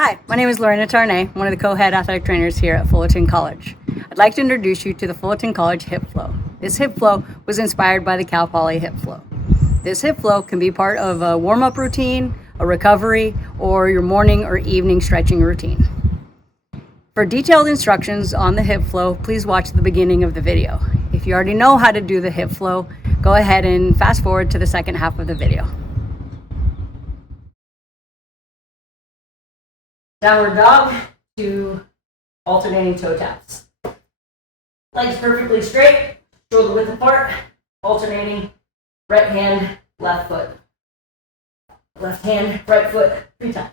Hi, my name is Lorena Tarnay, one of the co-head athletic trainers here at Fullerton College. I'd like to introduce you to the Fullerton College hip flow. This hip flow was inspired by the Cal Poly hip flow. This hip flow can be part of a warm-up routine, a recovery, or your morning or evening stretching routine. For detailed instructions on the hip flow, please watch the beginning of the video. If you already know how to do the hip flow, go ahead and fast forward to the second half of the video. Downward dog to alternating toe taps. Legs perfectly straight, shoulder width apart, alternating right hand, left foot. Left hand, right foot, 3 times.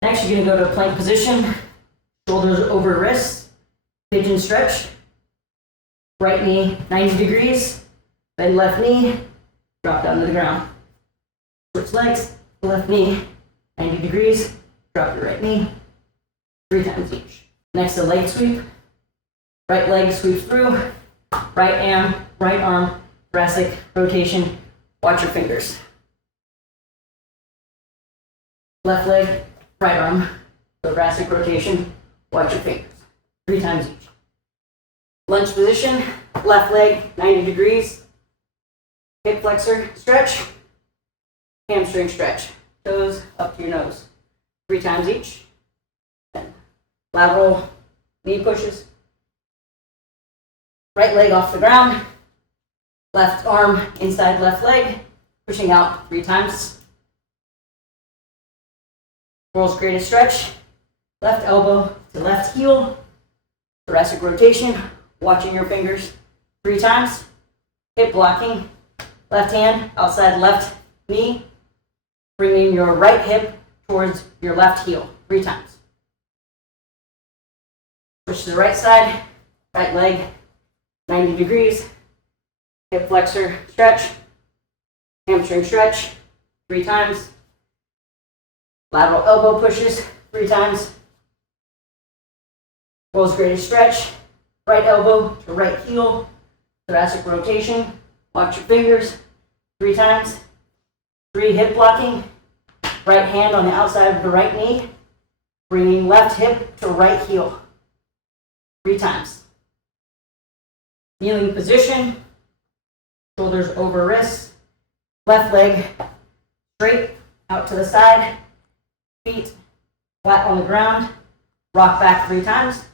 Next, you're going to go to a plank position, shoulders over wrists, pigeon stretch, right knee 90 degrees, then left knee, drop down to the ground. Switch legs, left knee 90 degrees, drop your right knee, 3 times each. Next, a leg sweep. Right leg sweeps through, right arm, thoracic rotation. Watch your fingers. Left leg, right arm, thoracic rotation. Watch your fingers. 3 times each. Lunge position, left leg 90 degrees. Hip flexor stretch, hamstring stretch. Toes up to your nose. 3 times each. Then lateral knee pushes. Right leg off the ground. Left arm inside left leg, pushing out 3 times. World's greatest stretch. Left elbow to left heel. Thoracic rotation, watching your fingers 3 times. Hip blocking. Left hand outside left knee, bringing your right hip towards your left heel 3 times. Switch to the right side, right leg 90 degrees, hip flexor stretch, hamstring stretch 3 times, lateral elbow pushes 3 times, world's greatest stretch, right elbow to right heel, thoracic rotation, watch your fingers 3 times, 3 hip blocking, right hand on the outside of the right knee, bringing left hip to right heel 3 times. Kneeling position, shoulders over wrists, left leg straight out to the side, feet flat on the ground, rock back 3 times.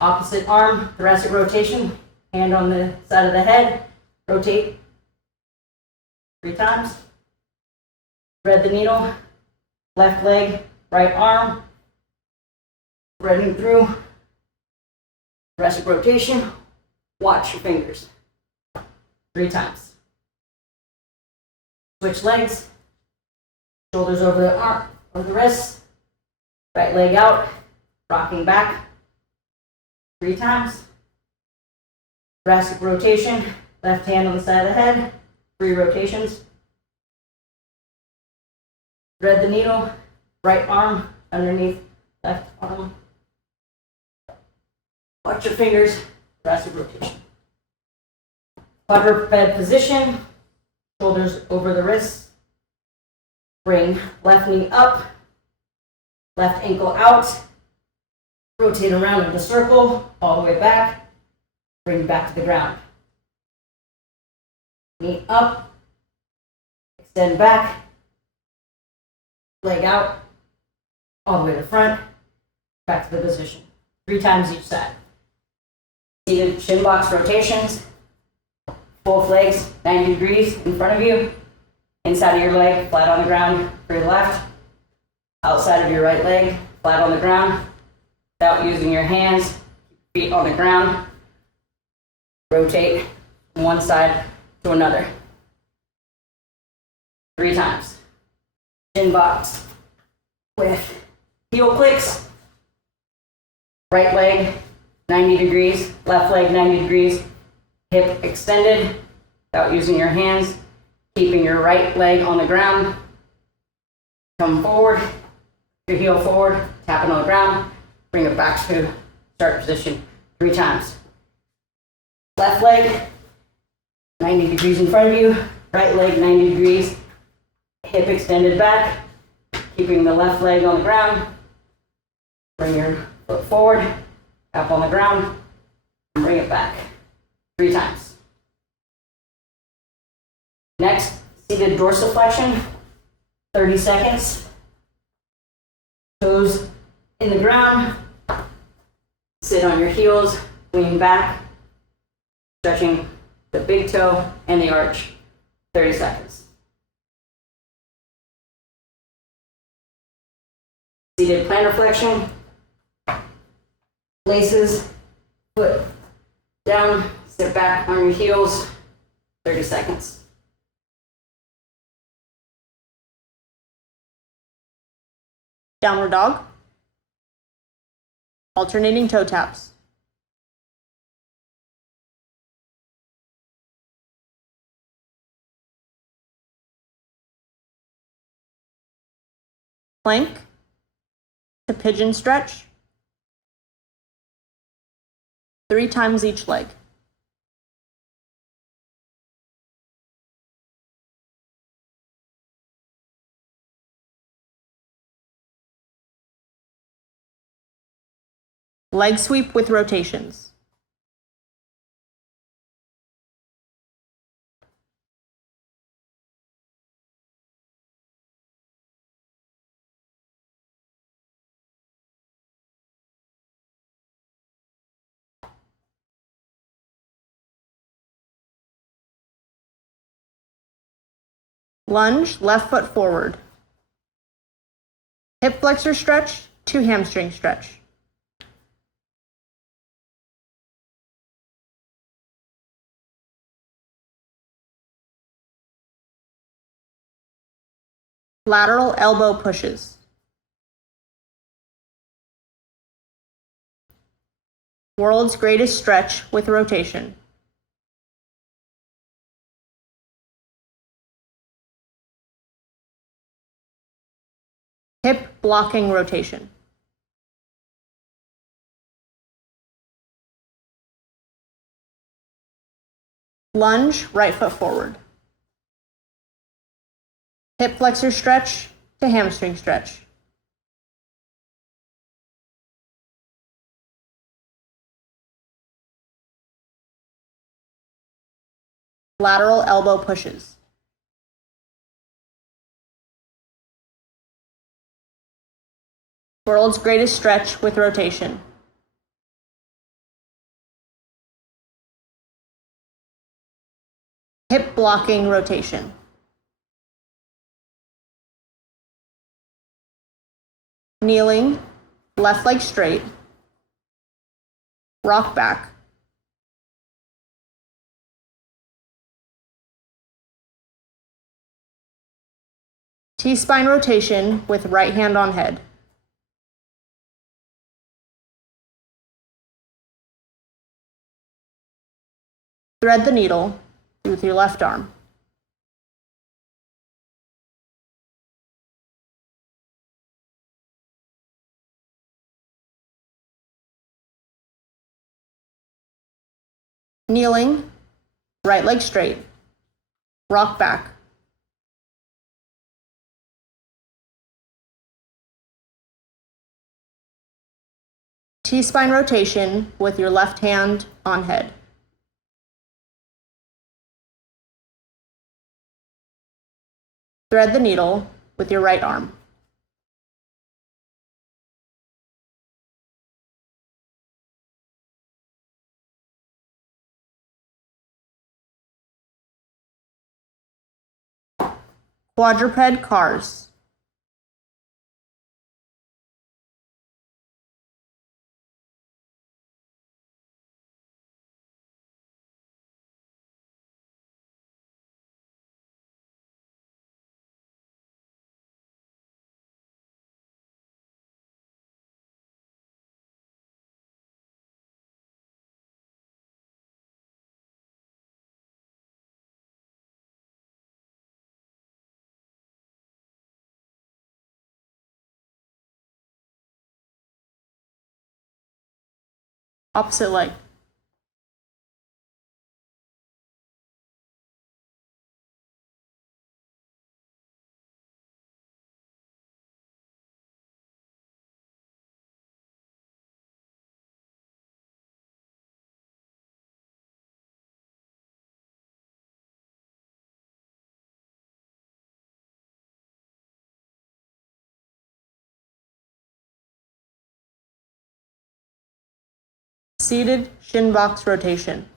Opposite arm, thoracic rotation, hand on the side of the head, rotate 3 times. Thread the needle, left leg, right arm, threading through, thoracic rotation, watch your fingers 3 times. Switch legs, shoulders over the arm, over the wrists, right leg out, rocking back 3 times. Thoracic rotation, left hand on the side of the head, 3 rotations. Thread the needle, right arm underneath left arm. Watch your fingers, thoracic rotation. Quadruped position, shoulders over the wrists. Bring left knee up, left ankle out. Rotate around in the circle, all the way back. Bring back to the ground. Knee up, extend back, leg out, all the way to the front, back to the position. 3 times each side. Seated shin box rotations, both legs 90 degrees in front of you, inside of your leg, flat on the ground for your left, outside of your right leg, flat on the ground, without using your hands, feet on the ground. Rotate from one side to another. 3 times. Shin box with heel clicks. Right leg 90 degrees, left leg 90 degrees. Hip extended without using your hands. Keeping your right leg on the ground. Come forward, your heel forward, tapping on the ground. Bring it back to start position 3 times. Left leg 90 degrees in front of you, right leg 90 degrees. hip extended back, keeping the left leg on the ground. Bring your foot forward, tap on the ground, and bring it back 3 times. Next, seated dorsiflexion, 30 seconds. Toes in the ground, sit on your heels, lean back, stretching the big toe and the arch, 30 seconds. Seated plantar flexion, laces, foot down, sit back on your heels, 30 seconds. Downward dog. Alternating toe taps. Plank to pigeon stretch. 3 times each leg. Leg sweep with rotations. Lunge, left foot forward. Hip flexor stretch to hamstring stretch. Lateral elbow pushes. World's greatest stretch with rotation. Hip blocking rotation. Lunge, right foot forward. Hip flexor stretch to hamstring stretch. Lateral elbow pushes. World's greatest stretch with rotation. Hip blocking rotation. Kneeling, left leg straight. Rock back. T-spine rotation with right hand on head. Thread the needle with your left arm. Kneeling, right leg straight. Rock back. T-spine rotation with your left hand on head. Thread the needle with your right arm. Quadruped cars. Opposite leg. Seated shin box rotation.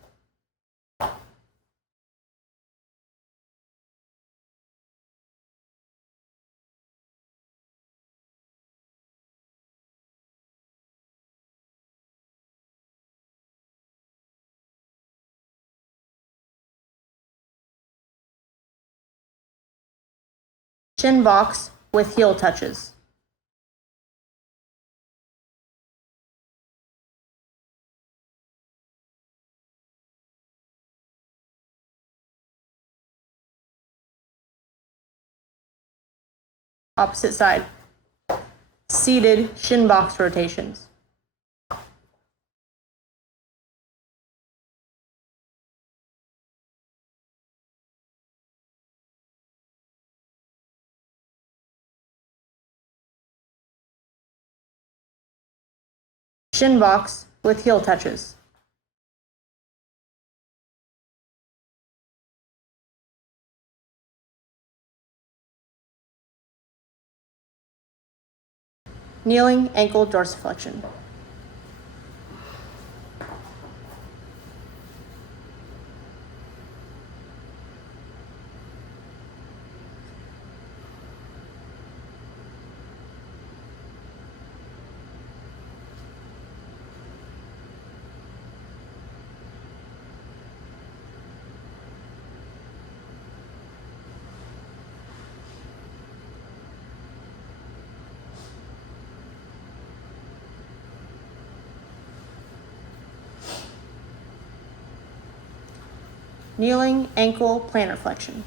Shin box with heel touches. Opposite side. Seated shin box rotations. Shin box with heel touches. Kneeling ankle dorsiflexion. Kneeling ankle plantar flexion.